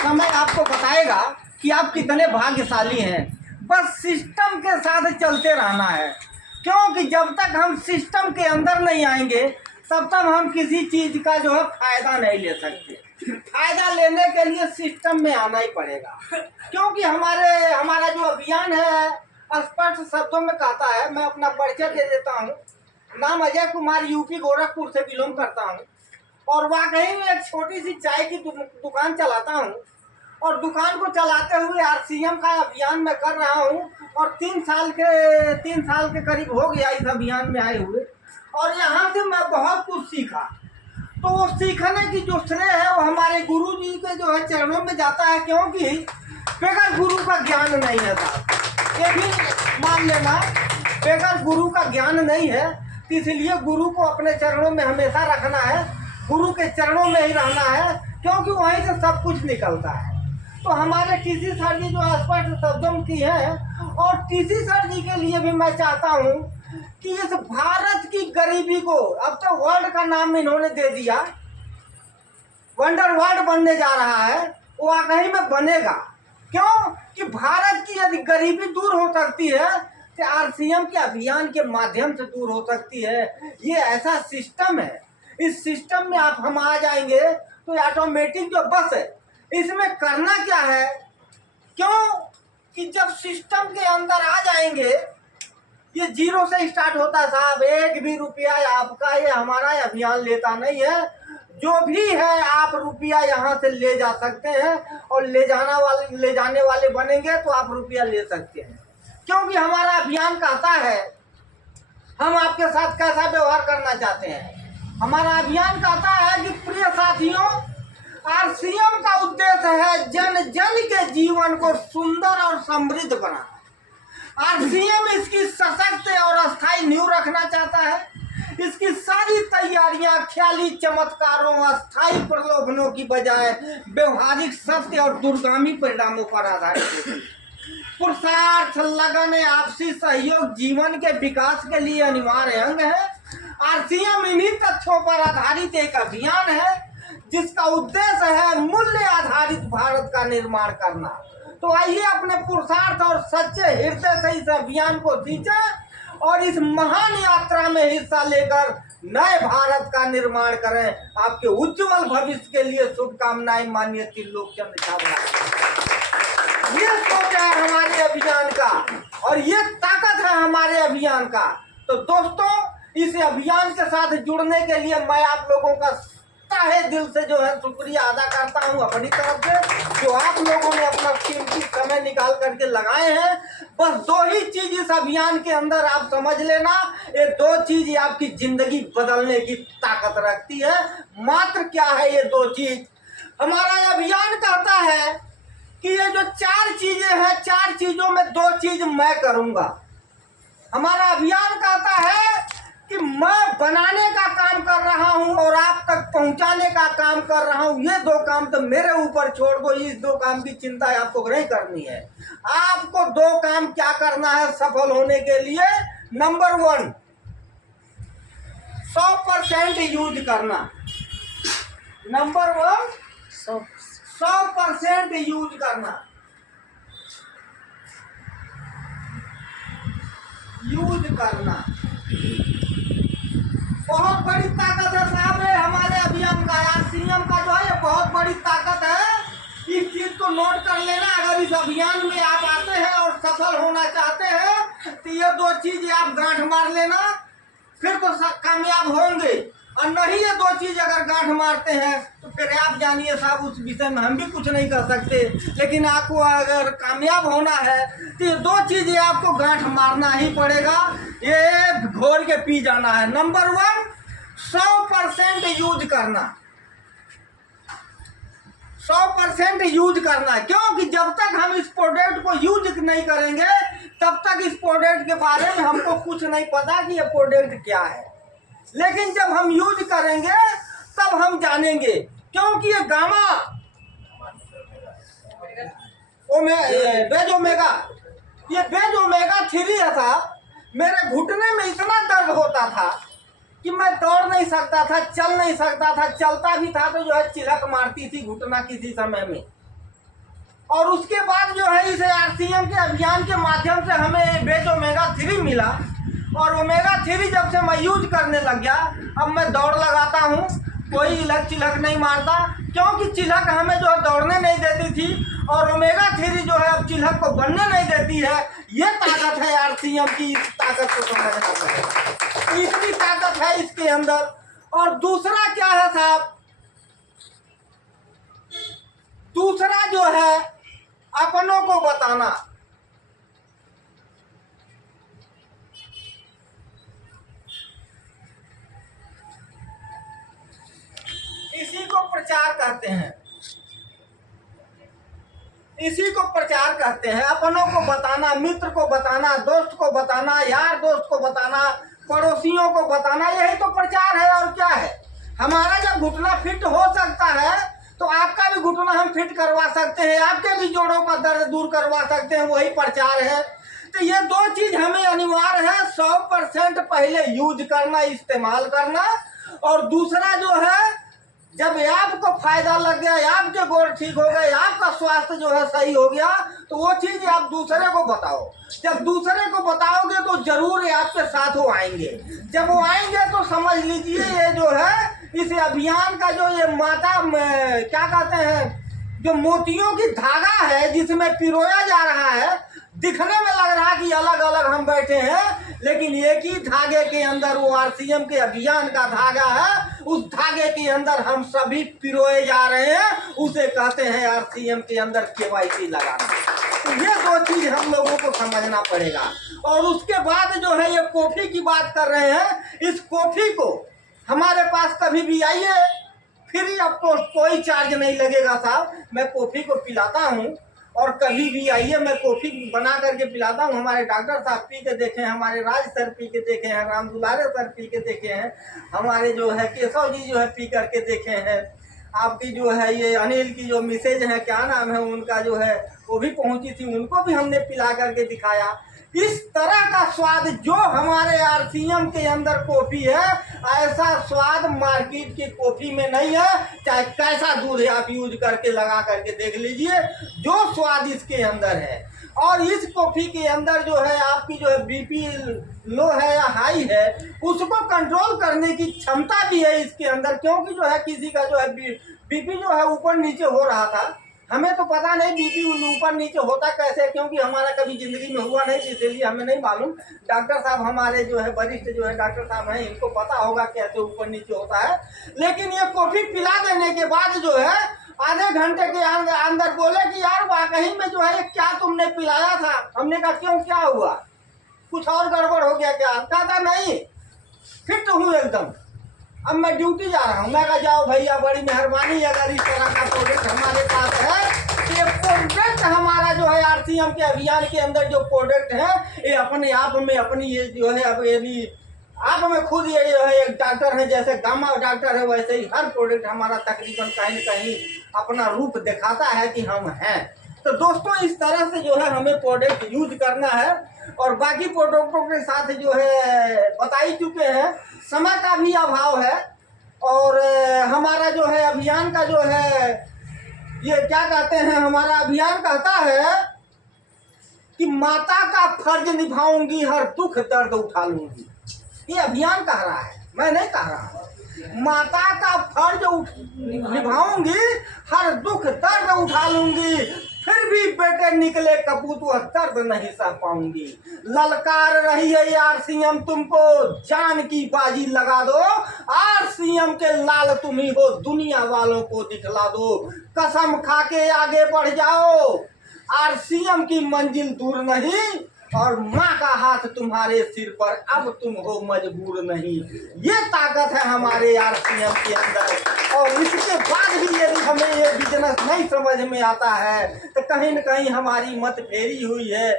समय आपको बताएगा कि आप कितने भाग्यशाली हैं। बस सिस्टम के साथ चलते रहना है, क्योंकि जब तक हम सिस्टम के अंदर नहीं आएंगे तब तक हम किसी चीज़ का जो है फ़ायदा नहीं ले सकते। फ़ायदा लेने के लिए सिस्टम में आना ही पड़ेगा, क्योंकि हमारा जो अभियान है स्पष्ट शब्दों में कहता है। मैं अपना परिचय दे देता हूँ। नाम अजय कुमार, यूपी गोरखपुर से बिलोंग करता हूँ और वाकई में एक छोटी सी चाय की दुकान चलाता हूँ। और दुकान को चलाते हुए आरसीएम का अभियान मैं कर रहा हूँ और 3 साल के करीब हो गया इस अभियान में आए हुए। और यहाँ से मैं बहुत कुछ सीखा। तो वो सीखने की जो श्रेय है वो हमारे गुरु जी के जो है चरणों में जाता है, क्योंकि बगैर गुरु का ज्ञान नहीं है साहब। ये भी मान लेना, बगैर गुरु का ज्ञान नहीं है। इसलिए गुरु को अपने चरणों में हमेशा रखना है, गुरु के चरणों में ही रहना है, क्योंकि वहीं से सब कुछ निकलता है। तो हमारे टीसी सर जी जो स्पष्ट शब्दों की है, और टीसी सर जी के लिए भी मैं चाहता हूँ कि इस भारत की गरीबी को, अब तो वर्ल्ड का नाम इन्होंने दे दिया, वंडर वर्ल्ड बनने जा रहा है, वो वाकई में बनेगा। क्यों कि भारत की यदि गरीबी दूर हो सकती है तो आरसीएम के अभियान के माध्यम से दूर हो सकती है। ये ऐसा सिस्टम है, इस सिस्टम में हम आ जाएंगे तो ऑटोमेटिक जो बस है इसमें करना क्या है। क्यों कि जब सिस्टम के अंदर आ जाएंगे, ये जीरो से स्टार्ट होता है साहब। एक भी रुपया आपका ये हमारा अभियान लेता नहीं है। जो भी है आप रुपया यहाँ से ले जा सकते हैं और ले जाने वाले बनेंगे तो आप रुपया ले सकते हैं, क्योंकि हमारा अभियान कहता है हम आपके साथ कैसा व्यवहार करना चाहते हैं। हमारा अभियान कहता है कि प्रिय साथियों, आरसीएम का उद्देश्य है जन जन के जीवन को सुंदर और समृद्ध बनाना। आरसीएम इसकी सशक्त और अस्थायी नींव रखना चाहता है। इसकी सारी तैयारियां ख्याली चमत्कारों, अस्थायी प्रलोभनों की बजाय व्यवहारिक सत्य और दूरगामी परिणामों पर आधारित है। पुरुषार्थ, लगन, आपसी सहयोग जीवन के विकास के लिए अनिवार्य अंग है। आरसीएम इन्हीं तथ्यों पर आधारित एक अभियान है जिसका उद्देश्य है मूल्य आधारित भारत का निर्माण करना। तो आइए अपने पुरुषार्थ और सच्चे हृदय से इस अभियान को सींचें और इस महान यात्रा में हिस्सा लेकर नए भारत का निर्माण करें। आपके उज्जवल भविष्य के लिए शुभकामनाएं। माननीय त्रिलोकचंद छाबड़ा, ये सोच है हमारे अभियान का और ये ताकत है हमारे अभियान का। तो दोस्तों, इस अभियान के साथ जुड़ने के लिए मैं आप लोगों का तहे दिल से जो है शुक्रिया अदा करता हूं अपनी तरफ से, जो आप लोगों ने अपना कीमती समय निकाल करके लगाए हैं। बस 2 ही चीज इस अभियान के अंदर आप समझ लेना, ये 2 चीज आपकी जिंदगी बदलने की ताकत रखती है। मात्र क्या है ये 2 चीज? हमारा अभियान कहता है कि ये जो 4 चीजें हैं, 4 चीजों में 2 चीज मैं करूंगा। हमारा अभियान कहता है कि मैं बनाने का काम कर रहा हूं और आप तक पहुंचाने का काम कर रहा हूं। ये 2 काम तो मेरे ऊपर छोड़ दो, इस 2 काम की चिंता आपको नहीं करनी है। आपको 2 काम क्या करना है सफल होने के लिए? नंबर 1, 100% यूज करना। नंबर 1, 100% यूज करना। यूज करना बहुत बड़ी ताकत है साहब। हमारे अभियान का, आरसीएम का जो है ये बहुत बड़ी ताकत है। इस चीज को नोट कर लेना। अगर इस अभियान में आप आते हैं और सफल होना चाहते हैं तो ये 2 चीज आप गांठ मार लेना, फिर तो कामयाब होंगे। और नहीं ये 2 चीज अगर गांठ मारते हैं तो फिर आप जानिए साहब उस विषय में हम भी कुछ नहीं कर सकते। लेकिन आपको अगर कामयाब होना है तो ये 2 चीजें आपको गांठ मारना ही पड़ेगा, ये घोर के पी जाना है। नंबर 1, 100% यूज करना। 100% यूज करना, क्योंकि जब तक हम इस प्रोडक्ट को यूज नहीं करेंगे तब तक इस प्रोडक्ट के बारे में हमको कुछ नहीं पता कि ये प्रोडक्ट क्या है। लेकिन जब हम यूज करेंगे तब हम जानेंगे, क्योंकि ये गामा बेज ओमेगा, ये बेज ओमेगा 3 था। मेरे घुटने में इतना दर्द होता था कि मैं दौड़ नहीं सकता था, चल नहीं सकता था। चलता भी था तो जो है चिलक मारती थी घुटना किसी समय में। और उसके बाद जो है इस आरसीएम के अभियान के माध्यम से हमें बेज ओमेगा 3 मिला। और ओमेगा 3 जब से मैं यूज करने लग गया, अब मैं दौड़ लगाता हूँ, कोई इलक चिलक नहीं मारता, क्योंकि चिलक हमें जो है दौड़ने नहीं देती थी, और ओमेगा 3 जो है अब चिलक को बनने नहीं देती है। ये ताकत है आरसीएम की, इस ताकत को समझना पड़ेगा, इतनी ताकत है इसके अंदर। और दूसरा क्या है साहब, दूसरा जो है अपनों को बताना। इसी को प्रचार कहते हैं, इसी को प्रचार कहते हैं। अपनों को बताना, मित्र को बताना, दोस्त को बताना, यार दोस्त को बताना, पड़ोसियों को बताना, यही तो प्रचार है। और क्या है, हमारा जब घुटना फिट हो सकता है तो आपका भी घुटना हम फिट करवा सकते हैं, आपके भी जोड़ों का दर्द दूर करवा सकते हैं, वही प्रचार है। तो ये दो चीज हमें अनिवार्य है, 100% पहले यूज करना, इस्तेमाल करना। और दूसरा जो है, जब आपको फायदा लग गया, आपके गोड़ ठीक हो गए, आपका स्वास्थ्य जो है सही हो गया, तो वो चीज आप दूसरे को बताओ। जब दूसरे को बताओगे तो जरूर आपके साथ वो आएंगे। जब वो आएंगे तो समझ लीजिए ये जो है इस अभियान का जो ये माता क्या कहते हैं, जो मोतियों की धागा है जिसमें पिरोया जा रहा है, दिखने में लग रहा है कि अलग अलग हम बैठे हैं, लेकिन एक ही धागे के अंदर वो आरसीएम के अभियान का धागा है। उस धागे के अंदर हम सभी पिरोए जा रहे हैं, उसे कहते हैं आरसीएम के अंदर केवाईसी लगाना। तो ये दो चीज हम लोगों को समझना पड़ेगा। और उसके बाद जो है ये कॉफी की बात कर रहे हैं, इस कॉफी को हमारे पास कभी भी आइए, फ्री ऑफ कॉस्ट, कोई चार्ज नहीं लगेगा साहब। मैं कॉफी को पिलाता हूँ, और कभी भी आइए मैं कॉफी बना करके पिलाता हूँ। हमारे डॉक्टर साहब पी के देखे हैं, हमारे राज सर पी के देखे हैं, राम दुलारे सर पी के देखे हैं, हमारे जो है केशव जी जो है पी करके देखे हैं। आपकी जो है ये अनिल की जो मिसेज है, क्या नाम है उनका, जो है वो भी पहुंची थी, उनको भी हमने पिला करके दिखाया। इस तरह का स्वाद जो हमारे आरसीएम के अंदर कॉफी है, ऐसा स्वाद मार्केट की कॉफी में नहीं है। चाहे कैसा दूध आप यूज करके लगा करके देख लीजिए, जो स्वाद इसके अंदर है। और इस कॉफी के अंदर जो है आपकी जो है बीपी लो है या हाई है, उसको कंट्रोल करने की क्षमता भी है इसके अंदर। क्योंकि जो है किसी का जो है बीपी जो है ऊपर नीचे हो रहा था, हमें तो पता नहीं बीपी ऊपर नीचे होता कैसे, क्योंकि हमारा कभी जिंदगी में हुआ नहीं, इसलिए हमें नहीं मालूम। डॉक्टर साहब हमारे जो है वरिष्ठ जो है डॉक्टर साहब हैं, इनको पता होगा कैसे ऊपर नीचे होता है। लेकिन ये कॉफी पिला देने के बाद जो है आधे घंटे के अंदर बोले कि यार वाकई में जो है ये क्या तुमने पिलाया था। हमने कहा क्यों, क्या हुआ, कुछ और गड़बड़ हो गया क्या? कहा नहीं, फिट हूँ एकदम, अब मैं ड्यूटी जा रहा हूँ। मैं कहा जाओ भैया, बड़ी मेहरबानी, अगर इस तरह का प्रोडक्ट हमारे पास है। ये प्रोडक्ट हमारा जो है आरसीएम के अभियान के अंदर जो प्रोडक्ट है, ये अपने आप में अपनी ये जो है अब यानी आप में खुद ये जो है एक डॉक्टर है, जैसे गामा डॉक्टर है, वैसे ही हर प्रोडक्ट हमारा तकरीबन कहीं न कहीं अपना रूप दिखाता है कि हम हैं। तो दोस्तों इस तरह से जो है हमें प्रोडक्ट यूज करना है। और बाकी प्रोडक्टों के साथ जो है बता ही चुके हैं, समय का भी अभाव है। और हमारा जो है अभियान का जो है ये क्या कहते हैं, हमारा अभियान कहता है कि माता का फर्ज निभाऊंगी, हर दुख दर्द उठा लूंगी। ये अभियान कह रहा है, मैं नहीं कह रहा। माता का फर्ज निभाऊंगी, हर दुख दर्द उठा लूंगी, फिर भी बेटे निकले कपूत वह दर्द नहीं सह पाऊंगी। ललकार रही है आरसीएम तुमको, जान की बाजी लगा दो। आरसीएम के लाल तुम ही हो, दुनिया वालों को दिखला दो। कसम खा के आगे बढ़ जाओ, आरसीएम की मंजिल दूर नहीं, और माँ का हाथ तुम्हारे सिर पर, अब तुम हो मजबूर नहीं। ये ताकत है हमारे आरसीएम के अंदर। और इसके बाद भी यदि हमें ये बिजनेस नहीं समझ में आता है तो कहीं न कहीं हमारी मत फेरी हुई है।